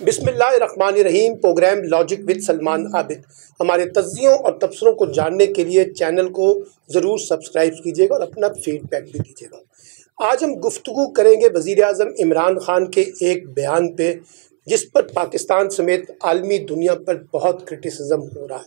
बिस्मिल्लाहिर्रहमानिर्रहीम। Program logic with Salman Abid. हमारे तज्जियों और तबसरों को जानने के लिए चैनल को ज़रूर सब्सक्राइब कीजिएगा और अपना फीडबैक भी दीजिएगा। आज हम गुफ्तगू करेंगे वज़ीर आज़म इमरान खान के एक बयान पे, जिस पर पाकिस्तान समेत आलमी दुनिया पर बहुत क्रिटिसिज्म हो रहा है।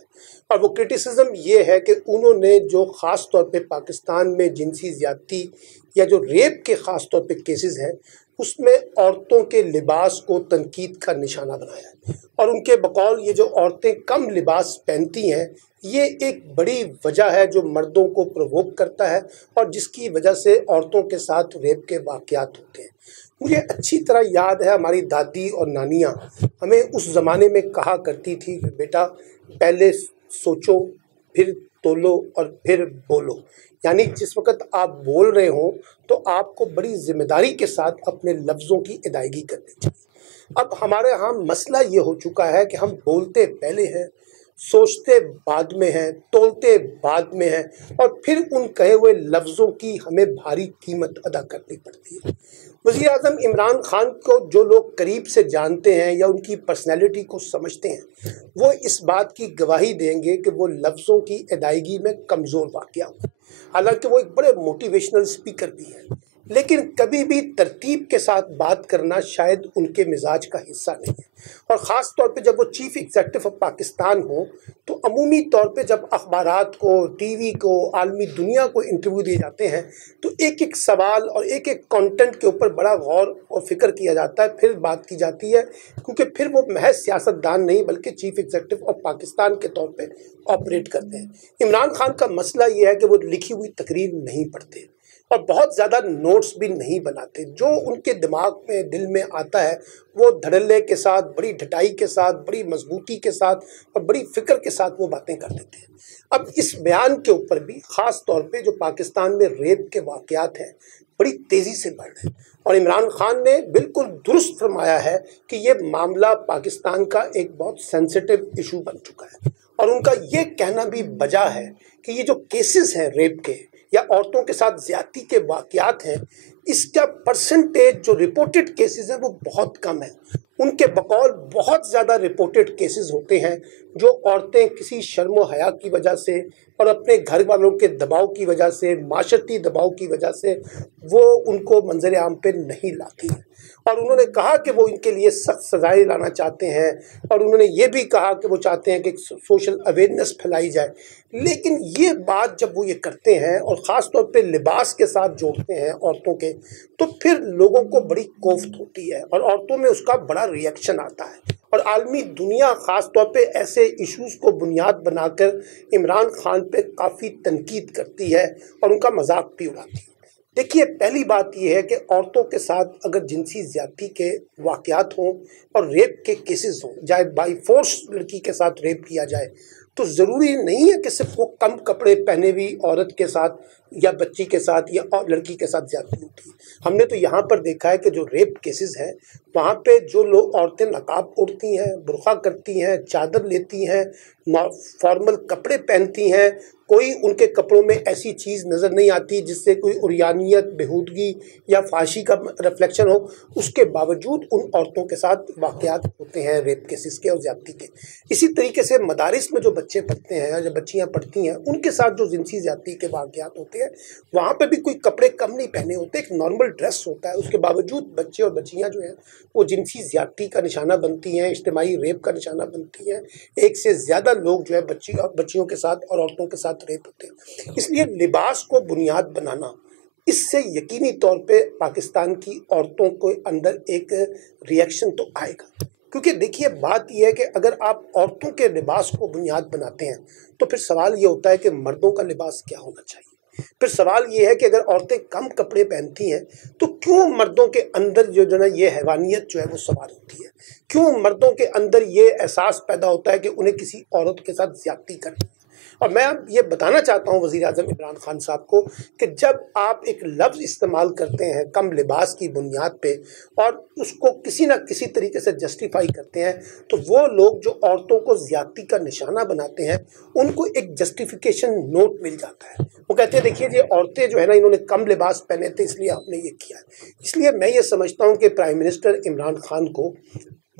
और वो क्रिटिसिज्म ये है कि उन्होंने जो ख़ास तौर पे पाकिस्तान में जिनसी ज़्यादती या जो रेप के ख़ास तौर पे केसेस हैं, उसमें औरतों के लिबास को तनकीद का निशाना बनाया है। और उनके बकौल ये जो औरतें कम लिबास पहनती हैं, ये एक बड़ी वजह है जो मर्दों को प्रोवोक करता है और जिसकी वजह से औरतों के साथ रेप के वाक़यात होते हैं। मुझे अच्छी तरह याद है, हमारी दादी और नानियाँ हमें उस ज़माने में कहा करती थी कि बेटा पहले सोचो, फिर तोलो और फिर बोलो। यानी जिस वक्त आप बोल रहे हो तो आपको बड़ी जिम्मेदारी के साथ अपने लफ्ज़ों की अदायगी करनी चाहिए। अब हमारे यहाँ मसला ये हो चुका है कि हम बोलते पहले हैं, सोचते बाद में हैं, तोलते बाद में हैं, और फिर उन कहे हुए लफ्ज़ों की हमें भारी कीमत अदा करनी पड़ती है। वज़ीर आज़म इमरान खान को जो लोग करीब से जानते हैं या उनकी पर्सनैलिटी को समझते हैं, वो इस बात की गवाही देंगे कि वो लफ्ज़ों की अदायगी में कमज़ोर वाक़या हुआ। हालांकि वो एक बड़े मोटिवेशनल स्पीकर भी हैं, लेकिन कभी भी तरतीब के साथ बात करना शायद उनके मिजाज का हिस्सा नहीं है। और ख़ास तौर पे जब वो चीफ़ एग्जीक्यूटिव ऑफ पाकिस्तान हो तो अमूमी तौर पे जब अखबारात को, टीवी को, आलमी दुनिया को इंटरव्यू दिए जाते हैं तो एक एक सवाल और एक एक कंटेंट के ऊपर बड़ा गौर और फिक्र किया जाता है, फिर बात की जाती है, क्योंकि फिर वो महज सियासतदान नहीं बल्कि चीफ़ एग्जीक्यूटिव ऑफ पाकिस्तान के तौर पे ऑपरेट करते हैं। इमरान खान का मसला ये है कि वो लिखी हुई तकरीर नहीं पढ़ते और बहुत ज़्यादा नोट्स भी नहीं बनाते। जो उनके दिमाग में, दिल में आता है, वो धड़ल्ले के साथ, बड़ी ढटाई के साथ, बड़ी मजबूती के साथ और बड़ी फ़िक्र के साथ वो बातें कर देते हैं। अब इस बयान के ऊपर भी ख़ास तौर पे जो पाकिस्तान में रेप के वाक़यात हैं बड़ी तेज़ी से बढ़ रहे हैं, और इमरान खान ने बिल्कुल दुरुस्त फरमाया है कि ये मामला पाकिस्तान का एक बहुत सेंसिटिव इशू बन चुका है। और उनका ये कहना भी बजा है कि ये जो केसेस हैं रेप के या औरतों के साथ ज्यादती के वाक़यात हैं, इसका परसेंटेज जो रिपोर्टेड केसेस हैं वो बहुत कम है। उनके बकौल बहुत ज़्यादा रिपोर्टेड केसेस होते हैं जो औरतें किसी शर्म व हया की वजह से और अपने घर वालों के दबाव की वजह से, माशरती दबाव की वजह से वो उनको मंजर आम पे नहीं लाती हैं। और उन्होंने कहा कि वो इनके लिए सख्त सजाएं लाना चाहते हैं, और उन्होंने ये भी कहा कि वो चाहते हैं कि सोशल अवेयरनेस फैलाई जाए। लेकिन ये बात जब वो ये करते हैं और ख़ास तौर पे लिबास के साथ जोड़ते हैं औरतों के, तो फिर लोगों को बड़ी कोफ्त होती है और औरतों में उसका बड़ा रिएक्शन आता है। और आलमी दुनिया ख़ास तौर पे ऐसे इश्यूज़ को बुनियाद बनाकर इमरान खान पे काफ़ी तनकीद करती है और उनका मजाक भी उड़ाती है। देखिए, पहली बात यह है कि औरतों के साथ अगर जिनसी ज़्यादती के वाक़यात हों और रेप के केसेस हों, चाहे बाई फोर्स लड़की के साथ रेप किया जाए, तो ज़रूरी नहीं है कि सिर्फ वो कम कपड़े पहने हुई औरत के साथ या बच्ची के साथ या लड़की के साथ ज़्यादती होती है। हमने तो यहाँ पर देखा है कि जो रेप केसेस हैं वहाँ पे जो लोग औरतें नकाब ओढ़ती हैं, बुर्का करती हैं, चादर लेती हैं, फॉर्मल कपड़े पहनती हैं, कोई उनके कपड़ों में ऐसी चीज़ नज़र नहीं आती जिससे कोई उरियानियत, बेहूदगी या फाशी का रिफ्लेक्शन हो, उसके बावजूद उन औरतों के साथ वाक़यात होते हैं रेप केसेस के और ज़्यादती के। इसी तरीके से मदारिस में जो बच्चे पढ़ते हैं या जो बच्चियाँ पढ़ती हैं, उनके साथ जो जिनसी ज़्यादती के वाक़यात होते हैं, वहाँ पर भी कोई कपड़े कम नहीं पहने होते, एक नॉर्मल ड्रेस होता है। उसके बावजूद बच्चे और बच्चियाँ जो हैं वो जिनसी ज़्यादती का निशाना बनती हैं, इज्तिमाई रेप का निशाना बनती हैं। एक से ज़्यादा लोग जो है बच्चियों के साथ और औरतों के साथ रेप होते हैं। इसलिए लिबास को बुनियाद बनाना, इससे यकीनी तौर पे पाकिस्तान की औरतों के अंदर एक रिएक्शन तो आएगा। क्योंकि देखिए, बात यह है कि अगर आप औरतों के लिबास को बुनियाद बनाते हैं तो फिर सवाल ये होता है कि मर्दों का लिबास क्या होना चाहिए। फिर सवाल ये है कि अगर औरतें कम कपड़े पहनती हैं तो क्यों मर्दों के अंदर जो ना ये हैवानियत जो है वो सवार होती है, क्यों मर्दों के अंदर ये एहसास पैदा होता है कि उन्हें किसी औरत के साथ ज्यादती करनी है। और मैं ये बताना चाहता हूँ वज़ीर आज़म इमरान खान साहब को कि जब आप एक लफ्ज़ इस्तेमाल करते हैं कम लिबास की बुनियाद पे और उसको किसी ना किसी तरीके से जस्टिफाई करते हैं, तो वो लोग जो औरतों को ज़्यादती का निशाना बनाते हैं उनको एक जस्टिफिकेशन नोट मिल जाता है। वो कहते हैं देखिए, ये औरतें जो है ना, इन्होंने कम लिबास पहने थे इसलिए आपने ये किया है। इसलिए मैं ये समझता हूँ कि प्राइम मिनिस्टर इमरान खान को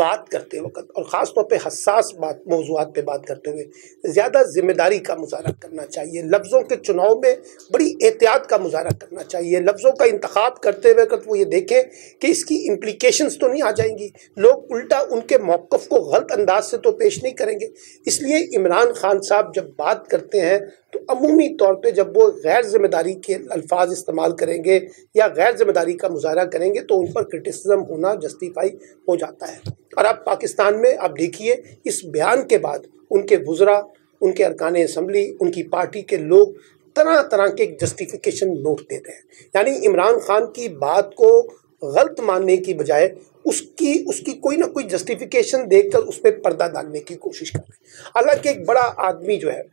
बात करते वक्त और ख़ास तौर पे हसास मौज़ूआत पे बात करते हुए ज़्यादा ज़िम्मेदारी का मुज़ाहरा करना चाहिए। लफ्ज़ों के चुनाव में बड़ी एहतियात का मुज़ाहरा करना चाहिए। लफ्ज़ों का इंतखाब करते वक्त वो ये देखें कि इसकी इम्प्लीकेशंस तो नहीं आ जाएंगी, लोग उल्टा उनके मौक़िफ़ को गलत अंदाज से तो पेश नहीं करेंगे। इसलिए इमरान खान साहब जब बात करते हैं तो अमूमी तौर पे जब वो गैर ज़िम्मेदारी के अल्फाज इस्तेमाल करेंगे या गैर ज़िम्मेदारी का मुज़ाहरा करेंगे तो उन पर क्रिटिसिज्म होना जस्टिफाई हो जाता है। और अब पाकिस्तान में आप देखिए इस बयान के बाद उनके वुज़रा, उनके अरकान असम्बली, उनकी पार्टी के लोग तरह तरह के जस्टिफिकेशन नोट देते हैं। यानी इमरान खान की बात को गलत मानने की बजाय उसकी कोई ना कोई जस्टिफिकेशन देकर उस पर पर्दा डालने की कोशिश कर रहे हैं। हालांकि एक बड़ा आदमी जो है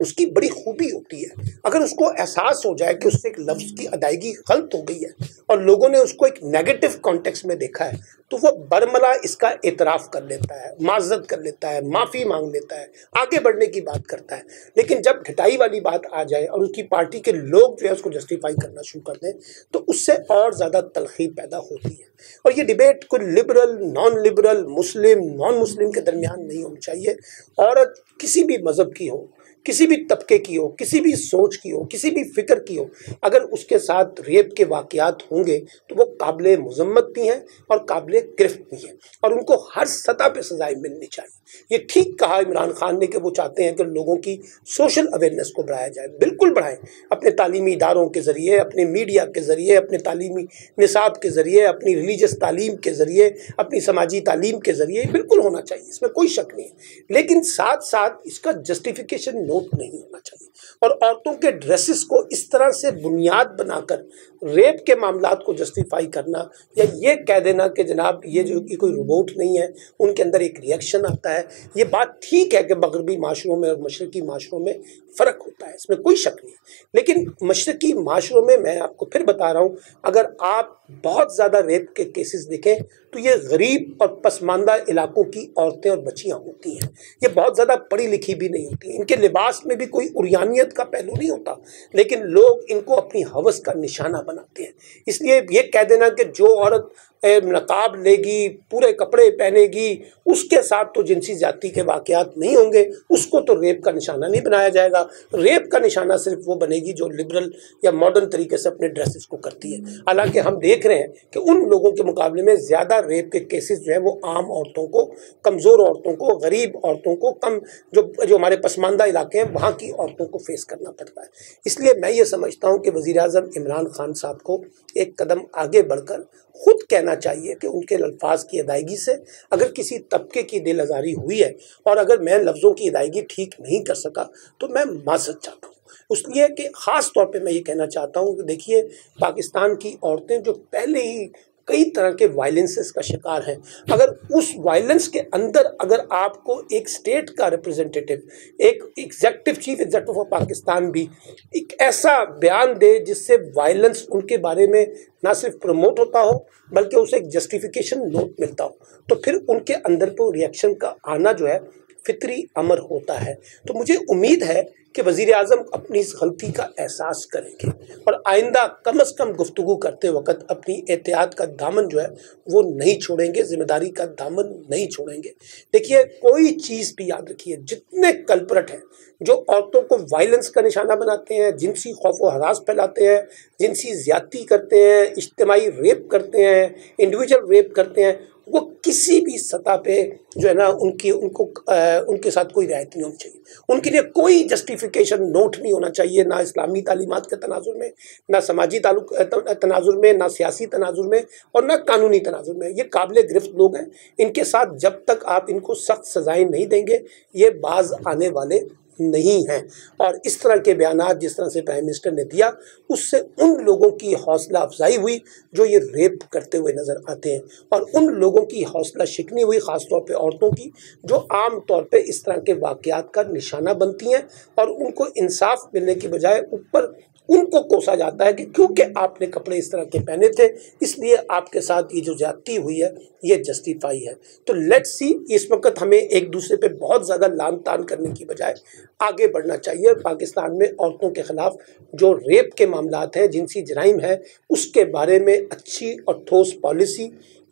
उसकी बड़ी खूबी होती है, अगर उसको एहसास हो जाए कि उससे एक लफ्ज़ की अदायगी गलत हो गई है और लोगों ने उसको एक नेगेटिव कॉन्टेक्स्ट में देखा है तो वो बरमला इसका एतराफ़ कर लेता है, माज़रत कर लेता है, माफ़ी मांग लेता है, आगे बढ़ने की बात करता है। लेकिन जब घटाई वाली बात आ जाए और उसकी पार्टी के लोग जो है उसको जस्टिफाई करना शुरू कर दें तो उससे और ज़्यादा तलख़ी पैदा होती है। और ये डिबेट कोई लिबरल, नॉन लिबरल, मुस्लिम, नॉन मुस्लिम के दरमियान नहीं होनी चाहिए। औरत किसी भी मज़हब की हो, किसी भी तबके की हो, किसी भी सोच की हो, किसी भी फ़िक्र की हो, अगर उसके साथ रेप के वाक़यात होंगे तो वो काबिल मज़म्मत भी हैं और काबिल गिरफ्त भी हैं और उनको हर सतह पे सज़ाएं मिलनी चाहिए। ये ठीक कहा इमरान खान ने कि वो चाहते हैं कि लोगों की सोशल अवेयरनेस को बढ़ाया जाए। बिल्कुल बढ़ाएं, अपने तालीमी इदारों के ज़रिए, अपने मीडिया के ज़रिए, अपने तालीमी निसाब के ज़रिए, अपनी रिलीजियस तालीम के ज़रिए, अपनी समाजी तालीम के ज़रिए, बिल्कुल होना चाहिए, इसमें कोई शक नहीं है। लेकिन साथ साथ इसका जस्टिफिकेशन नोट नहीं होना चाहिए। और औरतों के ड्रेसेस को इस तरह से बुनियाद बनाकर रेप के मामलात को जस्टिफाई करना या ये कह देना कि जनाब ये जो कि कोई रोबोट नहीं है, उनके अंदर एक रिएक्शन आता है, ये बात ठीक है कि मगरबी माशरों में और मशरकी माशरों में फ़र्क होता है, इसमें कोई शक नहीं है। लेकिन मशरकी माशरों में मैं आपको फिर बता रहा हूँ, अगर आप बहुत ज़्यादा रेप के केसेस देखें तो ये गरीब और पसमानदा इलाकों की औरतें और बच्चियाँ होती हैं। ये बहुत ज़्यादा पढ़ी लिखी भी नहीं होती, इनके लिबास में भी कोई उरियानियत का पहलू नहीं होता, लेकिन लोग इनको अपनी हवस का निशाना बनाते हैं। इसलिए ये कह देना कि जो औरत नकाब लेगी, पूरे कपड़े पहनेगी, उसके साथ तो जिनसी ज़्यादती के वाक़यात नहीं होंगे, उसको तो रेप का निशाना नहीं बनाया जाएगा। रेप का निशाना सिर्फ वो बनेगी जो लिबरल या मॉडर्न तरीके से अपने ड्रेसेस को करती है। हालांकि हम देख रहे हैं कि उन लोगों के मुकाबले में ज़्यादा रेप के केसेस जो है वो आम औरतों को, कमज़ोर औरतों को, गरीब औरतों को, कम जो हमारे पसमानदा इलाके हैं वहाँ की औरतों को फेस करना पड़ता है। इसलिए मैं ये समझता हूँ कि वज़ीर-ए-आज़म इमरान खान साहब को एक कदम आगे बढ़कर खुद कहना चाहिए कि उनके अल्फाज की अदायगी से अगर किसी तबके की दिल आज़ारी हुई है और अगर मैं लफ्ज़ों की अदायगी ठीक नहीं कर सका तो मैं माज़रत चाहता हूँ। इसलिए कि ख़ास तौर पे मैं ये कहना चाहता हूँ कि देखिए, पाकिस्तान की औरतें जो पहले ही कई तरह के वायलेंसेस का शिकार हैं, अगर उस वायलेंस के अंदर अगर आपको एक स्टेट का रिप्रेजेंटेटिव, एक executive chief executive of Pakistan भी एक ऐसा बयान दे जिससे वायलेंस उनके बारे में ना सिर्फ प्रमोट होता हो बल्कि उसे एक जस्टिफिकेशन नोट मिलता हो, तो फिर उनके अंदर तो रिएक्शन का आना जो है फितरी अमर होता है। तो मुझे उम्मीद है कि वज़ीर-ए-आज़म अपनी इस गलती का एहसास करेंगे और आइंदा कम अज़ कम गुफ्तगू करते वक्त अपनी एहतियात का दामन जो है वो नहीं छोड़ेंगे, ज़िम्मेदारी का दामन नहीं छोड़ेंगे। देखिए, कोई चीज़ भी याद रखिए, जितने कल्प्रिट हैं जो औरतों को वायलेंस का निशाना बनाते हैं, जिनसी खौफ व हरास फैलाते हैं, जिनसी ज़्यादती करते हैं, इज्तिमाई रेप करते हैं, इंडिविजुअल रेप करते हैं, वो किसी भी सतह पे जो है ना उनके साथ कोई रियायत नहीं होनी चाहिए। उनके लिए कोई जस्टिफिकेशन नोट नहीं होना चाहिए, ना इस्लामी तालीमात के तनाजुर में, ना समाजी तनाजुर में, ना सियासी तनाजुर में और ना कानूनी तनाजुर में। ये काबिल गिरफ्त लोग हैं, इनके साथ जब तक आप इनको सख्त सज़ाएँ नहीं देंगे ये बाज आने वाले नहीं हैं। और इस तरह के बयानात जिस तरह से प्राइम मिनिस्टर ने दिया, उससे उन लोगों की हौसला अफजाई हुई जो ये रेप करते हुए नज़र आते हैं और उन लोगों की हौसला शिकनी हुई, ख़ास तौर पे औरतों की, जो आम तौर पे इस तरह के वाक़यात का निशाना बनती हैं और उनको इंसाफ मिलने की बजाय ऊपर उनको कोसा जाता है कि क्योंकि आपने कपड़े इस तरह के पहने थे इसलिए आपके साथ ये जो ज्यादती हुई है ये जस्टिफाई है। तो लेट्स सी, इस वक्त हमें एक दूसरे पे बहुत ज़्यादा लान तान करने की बजाय आगे बढ़ना चाहिए। पाकिस्तान में औरतों के ख़िलाफ़ जो रेप के मामलात हैं, जिनसी जराइम है, उसके बारे में अच्छी और ठोस पॉलिसी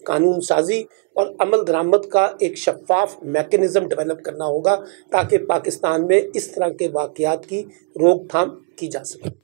कानून साजी और अमल दरामद का एक शफाफ मैकेनिज़्म डेवलप करना होगा ताकि पाकिस्तान में इस तरह के वाक़यात की रोकथाम की जा सके।